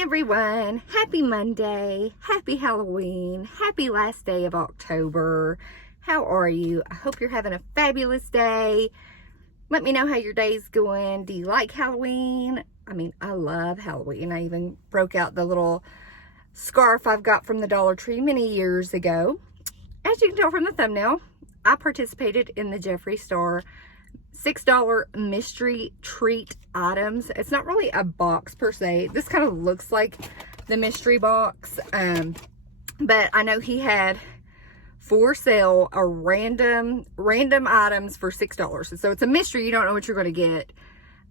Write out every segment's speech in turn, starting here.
Hey everyone, happy Monday, happy Halloween, happy last day of October. How are you? I hope you're having a fabulous day. Let me know how your day's going. Do you like Halloween? I mean, I love Halloween. I even broke out the little scarf I've got from the Dollar Tree many years ago. As you can tell from the thumbnail, I participated in the Jeffree Star $6 mystery treat items. It's not really a box per se. This kind of looks like the mystery box, but I know he had for sale a random items for $6. So it's a mystery. You don't know what you're going to get.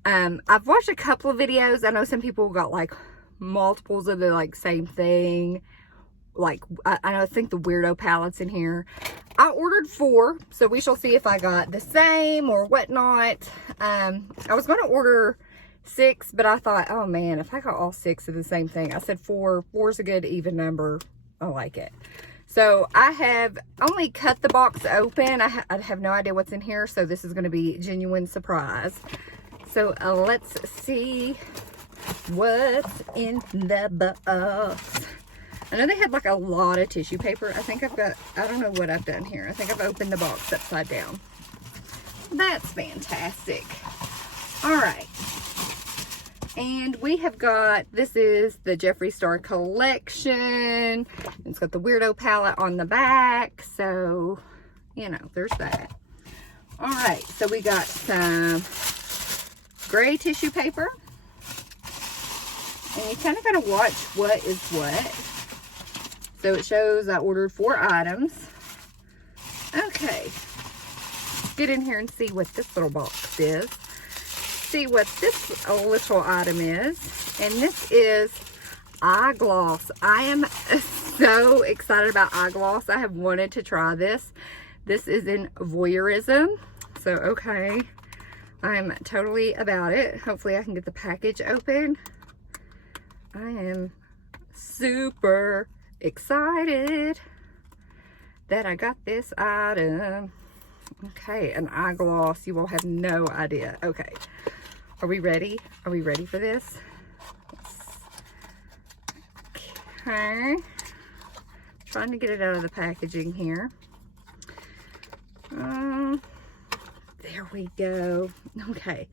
I've watched a couple of videos. I know some people got like multiples of the like same thing. Like I think the weirdo palettes in here. I ordered 4, so we shall see if I got the same or whatnot. I was going to order 6, but I thought, oh man, if I got all 6 of the same thing. I said 4. 4 is a good even number. I like it. So I have only cut the box open. I have no idea what's in here, so this is going to be a genuine surprise. So let's see what's in the box. I know they had like a lot of tissue paper. I think I don't know what I've done here. I think I've opened the box upside down. That's fantastic. All right. And we have got, this is the Jeffree Star collection. It's got the weirdo palette on the back. So, you know, there's that. All right. So we got some gray tissue paper. And you kind of got to watch what is what. So it shows I ordered 4 items. Okay. Let's get in here and see what this little box is. See what this little item is. And this is eye gloss. I am so excited about eye gloss. I have wanted to try this. This is in Voyeurism. So, okay. I'm totally about it. Hopefully I can get the package open. I am super excited that I got this item. Okay, an eye gloss. You will have no idea. Okay, are we ready? Are we ready for this? Okay, trying to get it out of the packaging here. There we go. Okay,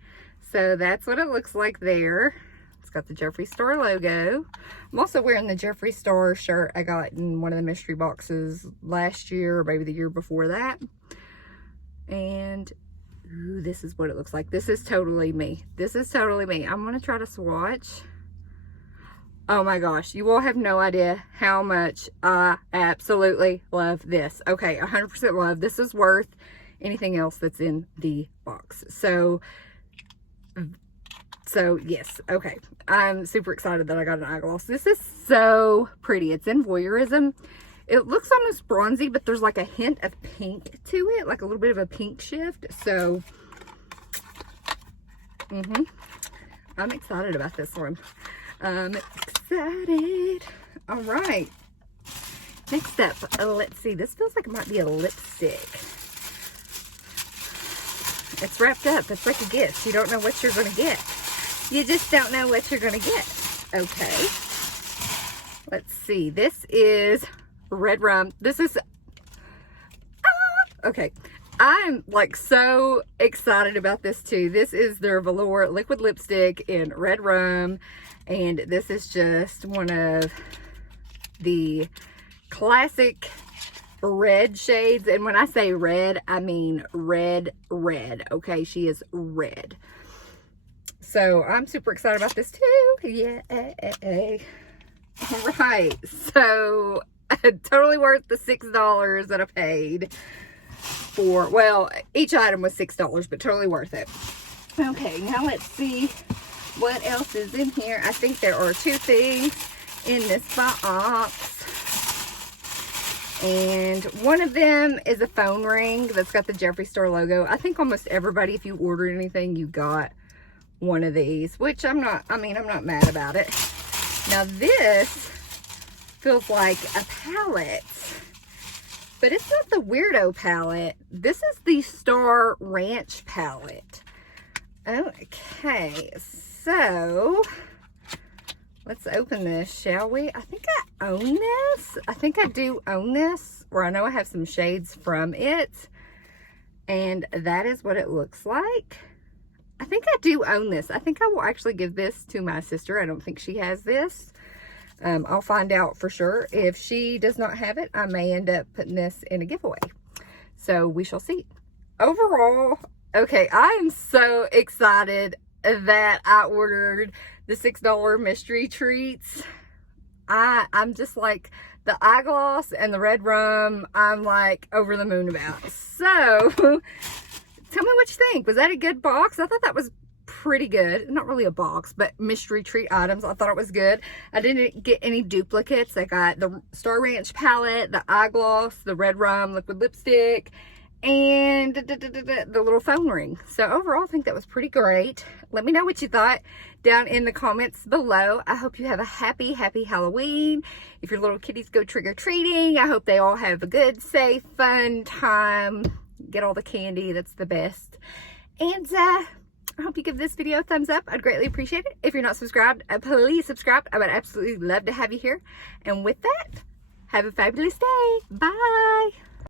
so that's what it looks like there. It's got the Jeffree Star logo. I'm also wearing the Jeffree Star shirt I got in one of the mystery boxes last year, or maybe the year before that. And ooh, this is what it looks like. This is totally me. This is totally me. I'm going to try to swatch. Oh my gosh, you all have no idea how much I absolutely love this. Okay, 100% love. This is worth anything else that's in the box. So yes, okay. I'm super excited that I got an eye gloss. This is so pretty. It's in Voyeurism. It looks almost bronzy, but there's like a hint of pink to it, like a little bit of a pink shift. So, I'm excited about this one. I'm excited. All right. Next up, let's see. This feels like it might be a lipstick. It's wrapped up. It's like a gift. You don't know what you're going to get. You just don't know what you're going to get. Okay. Let's see. This is Redrum. This is... okay. I'm like so excited about this too. This is their Velour Liquid lipstick in Redrum. And this is just one of the classic red shades. And when I say red, I mean red. Okay. She is red. So I'm super excited about this too. Yeah. All right. So totally worth the $6 that I paid for. Well, each item was $6, but totally worth it. Okay. Now let's see what else is in here. I think there are 2 things in this box. And one of them is a phone ring that's got the Jeffree Star logo. I think almost everybody, if you ordered anything, you got one of these, which I'm not mad about it. Now this feels like a palette, but it's not the weirdo palette. This is the Star Ranch palette. Okay, so Let's open this, shall we? I think I own this. I think I do own this, or I know I have some shades from it. And that is what it looks like. I think I do own this. I think I will actually give this to my sister. I don't think she has this. I'll find out for sure. If she does not have it, I may end up putting this in a giveaway. So we shall see. Overall, okay, I am so excited that I ordered the $6 mystery treats. I'm just like, the eye gloss and the Redrum, I'm like over the moon about. So tell me what you think. Was that a good box? I thought that was pretty good. Not really a box, but mystery treat items. I thought it was good. I didn't get any duplicates. I got the Star Ranch palette, the eye gloss, the Redrum liquid lipstick, and the little phone ring. So overall, I think that was pretty great. Let me know what you thought down in the comments below. I hope you have a happy Halloween. If your little kitties go trick-or-treating, I hope they all have a good, safe, fun time. Get all the candy. That's the best. And I hope you give this video a thumbs up. I'd greatly appreciate it. If you're not subscribed, please subscribe. I would absolutely love to have you here. And with that, have a fabulous day. Bye.